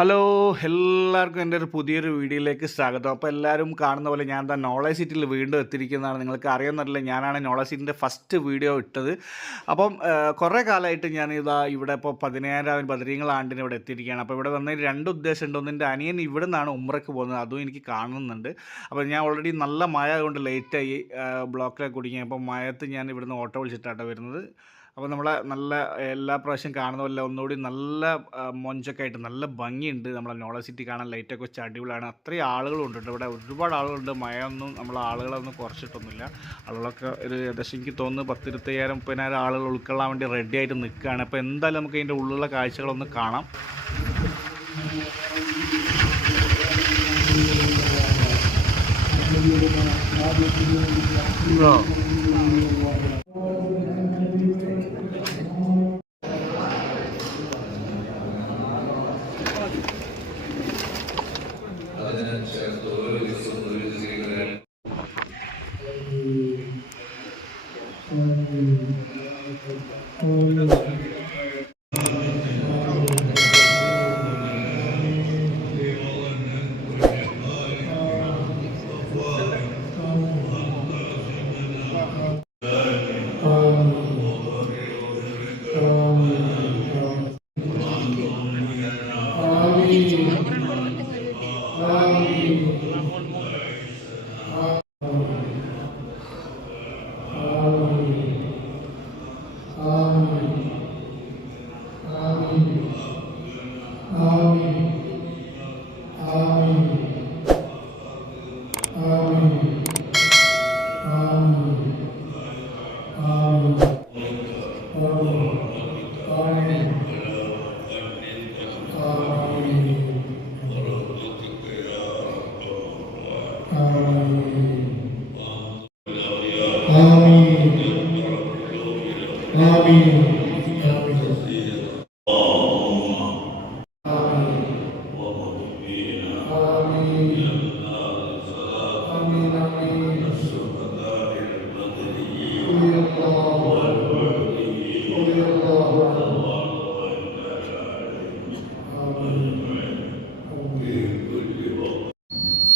Hello എല്ലാവർക്കും എൻ്റെ ഒരു പുതിയൊരു വീഡിയോയിലേക്ക് സ്വാഗതം. അപ്പോൾ എല്ലാവരും കാണുന്ന പോലെ ഞാൻ നോളജ് സിറ്റിയിൽ വീണ്ടും എത്തിയിരിക്കുന്നതാണ്. നിങ്ങൾക്ക് അറിയുന്നറിയില്ല, ഞാനാണ് നോളജ് സിറ്റിൻ്റെ ഫസ്റ്റ് വീഡിയോ ഇട്ടത്. അപ്പം കുറേ കാലമായിട്ട് ഞാനിതാ ഇവിടെ ഇപ്പോൾ 17ാം ബദരീങ്ങളാണ്ടിന് ഇവിടെ എത്തിയിരിക്കുകയാണ്. അപ്പോൾ ഇവിടെ വന്നതിന് രണ്ട് ഉദ്ദേശമുണ്ട്. ഒന്ന്, എൻ്റെ അനിയൻ ഇവിടെ നിന്നാണ് ഉംറയ്ക്ക് പോകുന്നത്, അതും എനിക്ക് കാണുന്നുണ്ട്. അപ്പോൾ ഞാൻ ഓൾറെഡി നല്ല മഴ കൊണ്ട് ലേറ്റായി ബ്ലോക്കിലേക്ക് കുടിക്കുക. അപ്പോൾ മഴയത്ത് ഞാൻ ഇവിടുന്ന് ഓട്ടോ വിളിച്ചിട്ടാണ് വരുന്നത്. അപ്പോൾ നമ്മളെ നല്ല എല്ലാ പ്രാവശ്യം കാണുന്ന പോലെ ഒന്നുകൂടി നല്ല മൊഞ്ചൊക്കെ ആയിട്ട് നല്ല ഭംഗിയുണ്ട്. നമ്മളെ നോളജ് സിറ്റി കാണാൻ ലൈറ്റൊക്കെ വെച്ച് അടിപൊളിയാണ്. അത്രയും ആളുകളുണ്ട് ഇവിടെ, ഒരുപാട് ആളുകളുണ്ട്. മഴയൊന്നും നമ്മളെ ആളുകളൊന്നും കുറച്ചിട്ടൊന്നുമില്ല. ആളുകളൊക്കെ ഒരു ഏകദേശം എനിക്ക് തോന്നുന്നു 10,000, 20,000 ആളുകൾ ഉൾക്കൊള്ളാൻ വേണ്ടി റെഡി ആയിട്ട് നിൽക്കുകയാണ്. അപ്പോൾ എന്തായാലും നമുക്ക് അതിൻ്റെ ഉള്ളിലുള്ള കാഴ്ചകളൊന്ന് കാണാം.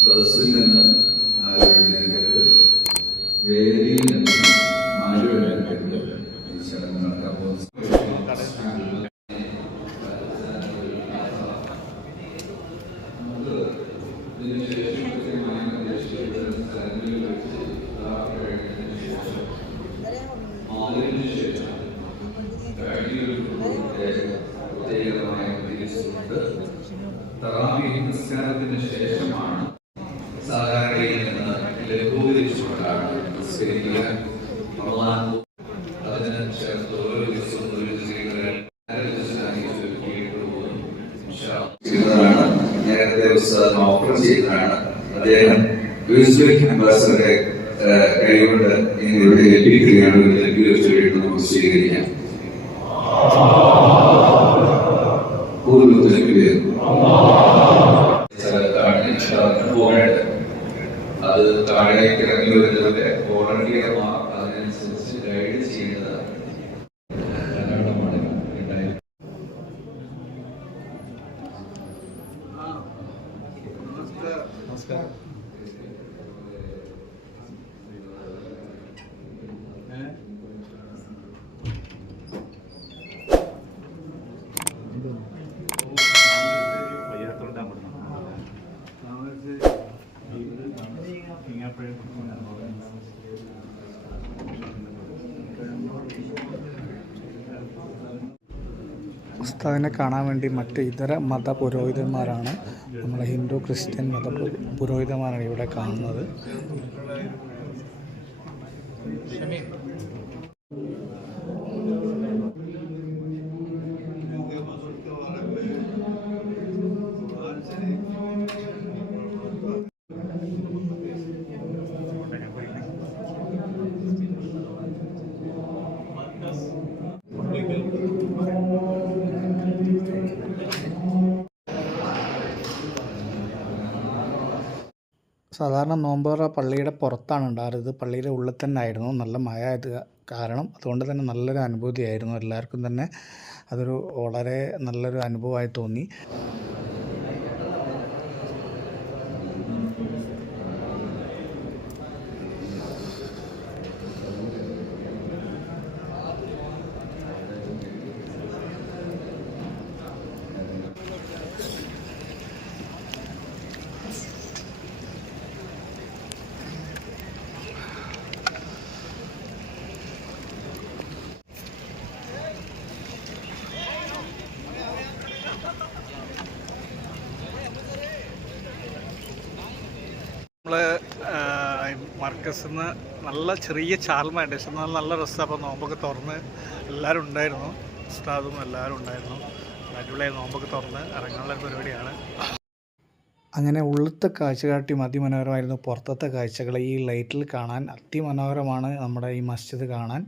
സദസ്സിൽ നിന്ന് ആരും എഴുന്നേൽക്കരുത്, വേദിയിൽ നിന്ന് ആരും എഴുന്നേൽക്കരുത്. ഈ ചടങ്ങ് നടക്കാൻ പോകുന്ന പ്രത്യേകമായ തറാവീഹ് നിസ്കാരത്തിന് ശേഷമാണ് സാധാരണയിൽ നിന്ന് ലഘൂകരിച്ചുകൊണ്ടാണ് നിസ്കരിക്കുക. അതിന് ചേർത്ത് ഓരോ ദിവസവും ഒരു നേരത്തെ ഓഫർ ചെയ്തതാണ്. അദ്ദേഹം അംബാസഡറെ കൈകൊണ്ട് ഇവിടെ ഏൽപ്പിക്കുകയാണ്. നമുക്ക് സ്വീകരിക്കാം. അത് താഴേക്ക് ഇറങ്ങി വരുന്നവരെ വോളണ്ടിയർമാർ അതിനനുസരിച്ച് ഗൈഡ് ചെയ്യുന്നതാണ്. നമസ്കാരം. ഉസ്താദിനെ കാണാൻ വേണ്ടി മറ്റ് ഇതര മത പുരോഹിതന്മാരാണ്, നമ്മളെ ഹിന്ദു ക്രിസ്ത്യൻ മത പുരോഹിതന്മാരാണ് ഇവിടെ കാണുന്നത്. സാധാരണ നോമ്പുറ പള്ളിയുടെ പുറത്താണ് ഉണ്ടായിരുന്നത്, പള്ളിയുടെ ഉള്ളിൽ തന്നെ ആയിരുന്നു. നല്ല മഴ ആയത് കാരണം അതുകൊണ്ട് തന്നെ നല്ലൊരു അനുഭൂതിയായിരുന്നു. എല്ലാവർക്കും തന്നെ അതൊരു വളരെ നല്ലൊരു അനുഭവമായി തോന്നി. മർക്കസിൽ നിന്ന് നല്ല ചെറിയ ചാൽമയുണ്ട്. പക്ഷെ നല്ല രസമാണ്. അപ്പോൾ നോമ്പൊക്കെ തുറന്ന് എല്ലാവരും ഉണ്ടായിരുന്നു, ഉസ്താദും എല്ലാവരും ഉണ്ടായിരുന്നു. അടിപൊളിയായി നോമ്പൊക്കെ തുറന്ന് ഇറങ്ങാനുള്ള പരിപാടിയാണ്. അങ്ങനെ ഉള്ളത്തെ കാഴ്ച കാട്ടി അതിമനോഹരമായിരുന്നു. പുറത്തത്തെ കാഴ്ചകൾ ഈ ലൈറ്റിൽ കാണാൻ അതിമനോഹരമാണ് നമ്മുടെ ഈ മസ്ജിദ് കാണാൻ.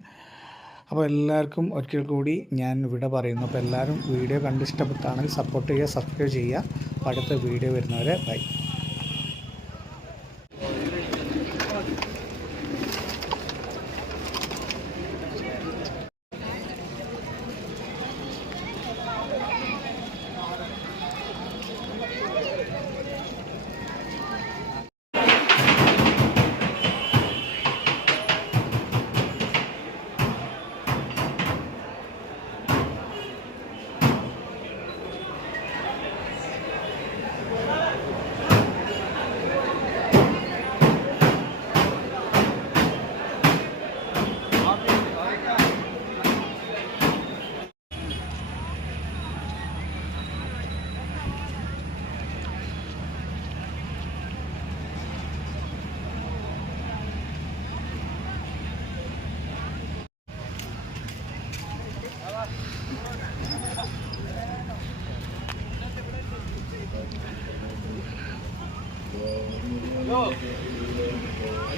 അപ്പോൾ എല്ലാവർക്കും ഒരിക്കൽ കൂടി ഞാൻ വിട പറയുന്നു. അപ്പോൾ എല്ലാവരും വീഡിയോ കണ്ടിഷ്ടപ്പെട്ടാണെങ്കിൽ സപ്പോർട്ട് ചെയ്യുക, സബ്സ്ക്രൈബ് ചെയ്യുക. അപ്പോൾ അടുത്ത വീഡിയോ വരുന്നവരെ ബൈ.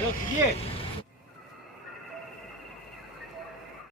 Yo, ये